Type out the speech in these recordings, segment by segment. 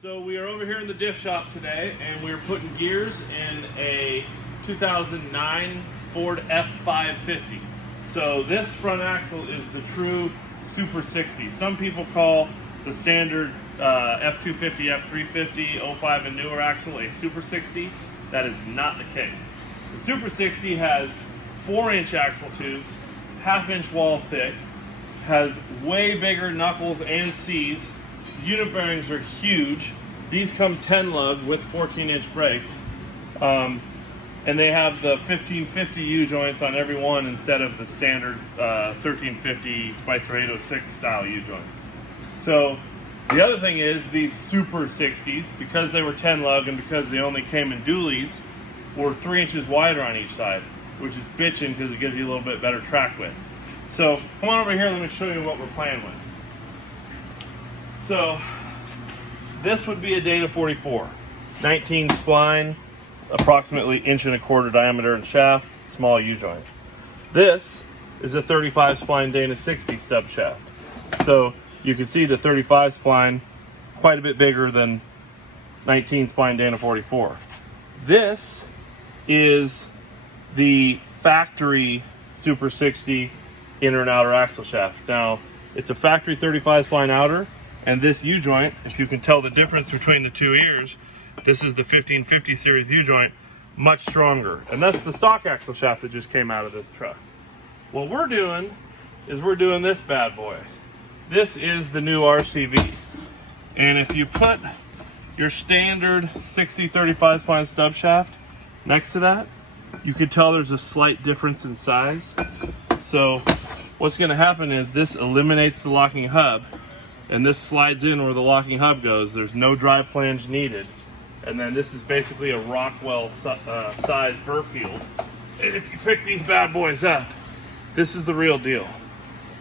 So we are over here in the diff shop today, and we're putting gears in a 2009 Ford F550. So this front axle is the true Super 60. Some people call the standard F250, F350, 05 and newer axle a Super 60. That is not the case. The Super 60 has 4-inch axle tubes, half-inch wall thick, has way bigger knuckles and C's. Unit bearings are huge. These come 10 lug with 14-inch brakes. And they have the 1550 U-joints on every one instead of the standard 1350 Spicer 806 style U-joints. So the other thing is these Super 60s, because they were 10 lug and because they only came in dualies, were 3 inches wider on each side, which is bitching because it gives you a little bit better track width. So come on over here, let me show you what we're playing with. So this would be a Dana 44, 19 spline, approximately 1.25 inch diameter in shaft, small U-joint. This is a 35 spline Dana 60 stub shaft. So you can see the 35 spline quite a bit bigger than 19 spline Dana 44. This is the factory Super 60 inner and outer axle shaft. Now, it's a factory 35 spline outer, and this U-joint, if you can tell the difference between the two ears, this is the 1550 series U-joint, much stronger. And that's the stock axle shaft that just came out of this truck. What we're doing is we're doing this bad boy. This is the new RCV. And if you put your standard 60 35 spline stub shaft next to that, you can tell there's a slight difference in size. So what's going to happen is this eliminates the locking hub, and this slides in where the locking hub goes. There's no drive flange needed. And then this is basically a Rockwell size burr field. And if you pick these bad boys up, this is the real deal.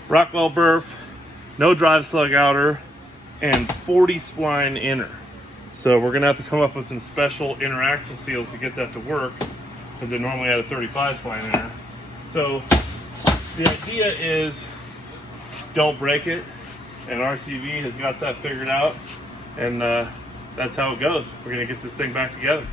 Rockwell burr, no drive slug outer, and 40 spline inner. So we're gonna have to come up with some special inner axle seals to get that to work, because they normally had a 35 spline inner. So the idea is don't break it, and RCV has got that figured out, and that's how it goes. We're gonna get this thing back together.